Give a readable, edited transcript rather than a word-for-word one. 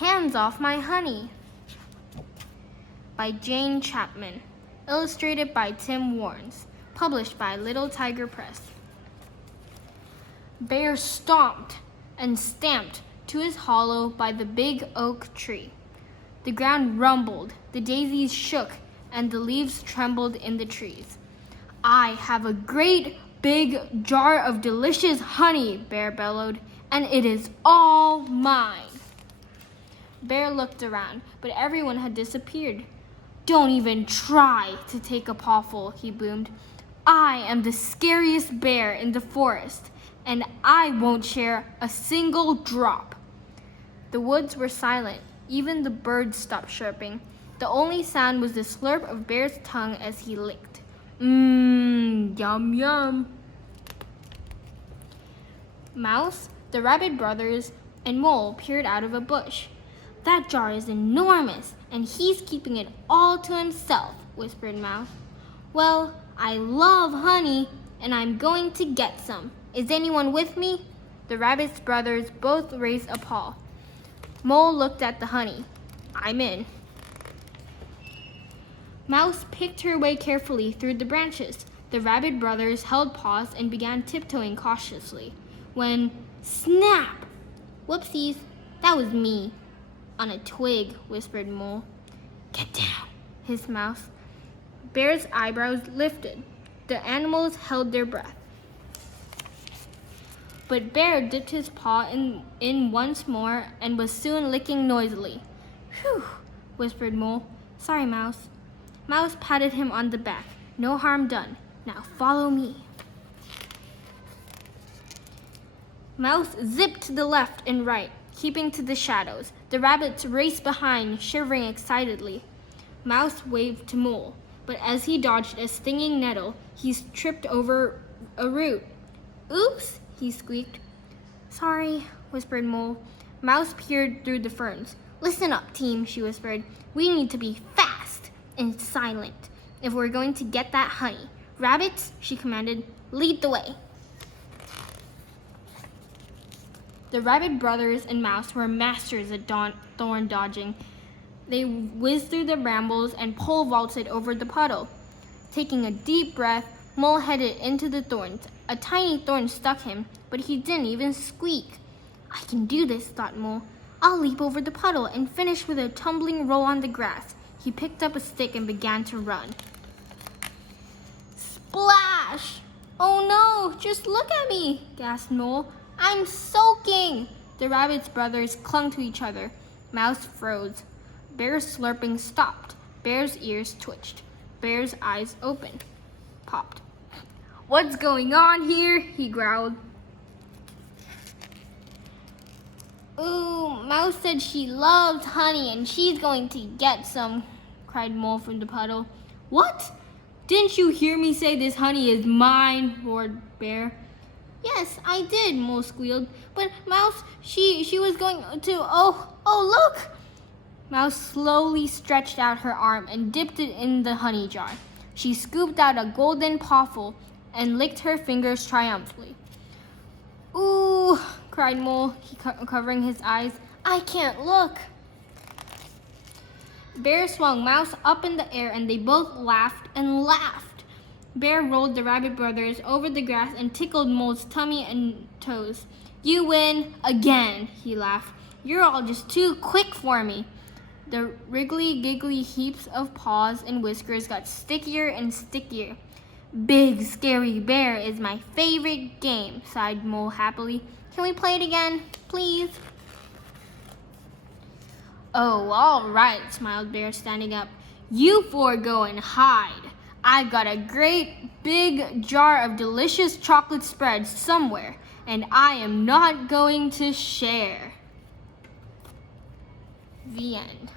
Hands off my honey. By Jane Chapman. Illustrated by Tim Warnes. Published by Little Tiger Press. Bear stomped and stamped to his hollow by the big oak tree. The ground rumbled, the daisies shook, and the leaves trembled in the trees. I have a great big jar of delicious honey, Bear bellowed, and it is all mine. Bear looked around, but everyone had disappeared. Don't even try to take a pawful, he boomed. I am the scariest bear in the forest, and I won't share a single drop. The woods were silent. Even the birds stopped chirping. The only sound was the slurp of Bear's tongue as he licked. Yum yum. Mouse, the rabbit brothers, and Mole peered out of a bush. That jar is enormous, and he's keeping it all to himself, whispered Mouse. Well, I love honey, and I'm going to get some. Is anyone with me? The rabbit's brothers both raised a paw. Mole looked at the honey. I'm in. Mouse picked her way carefully through the branches. The rabbit brothers held paws and began tiptoeing cautiously. When, snap! Whoopsies, that was me. On a twig, whispered Mole. Get down, hissed Mouse. Bear's eyebrows lifted. The animals held their breath. But Bear dipped his paw in once more and was soon licking noisily. Phew, whispered Mole. Sorry, Mouse. Mouse patted him on the back. No harm done. Now follow me. Mouse zipped to the left and right, keeping to the shadows. The rabbits raced behind, shivering excitedly. Mouse waved to Mole, but as he dodged a stinging nettle, he tripped over a root. Oops, he squeaked. Sorry, whispered Mole. Mouse peered through the ferns. Listen up, team, she whispered. We need to be fast and silent if we're going to get that honey. Rabbits, she commanded, lead the way. The rabbit brothers and Mouse were masters at thorn dodging. They whizzed through the brambles and pole vaulted over the puddle. Taking a deep breath, Mole headed into the thorns. A tiny thorn stuck him, but he didn't even squeak. I can do this, thought Mole. I'll leap over the puddle and finish with a tumbling roll on the grass. He picked up a stick and began to run. Splash! Oh no, just look at me, gasped Mole. I'm soaking! The rabbit's brothers clung to each other. Mouse froze. Bear's slurping stopped. Bear's ears twitched. Bear's eyes opened. Popped. What's going on here? He growled. Ooh, Mouse said she loves honey and she's going to get some, cried Mole from the puddle. What? Didn't you hear me say this honey is mine? Roared Bear. Yes, I did, Mole squealed. But Mouse, she was going to, oh, look! Mouse slowly stretched out her arm and dipped it in the honey jar. She scooped out a golden pawful and licked her fingers triumphantly. Ooh, cried Mole, covering his eyes. I can't look. Bear swung Mouse up in the air and they both laughed and laughed. Bear rolled the rabbit brothers over the grass and tickled Mole's tummy and toes. You win again, he laughed. You're all just too quick for me. The wriggly giggly heaps of paws and whiskers got stickier and stickier. Big Scary Bear is my favorite game, sighed Mole happily. Can we play it again, please? Oh, all right, smiled Bear, standing up. You four go and hide. I've got a great big jar of delicious chocolate spreads somewhere, and I am not going to share. The end.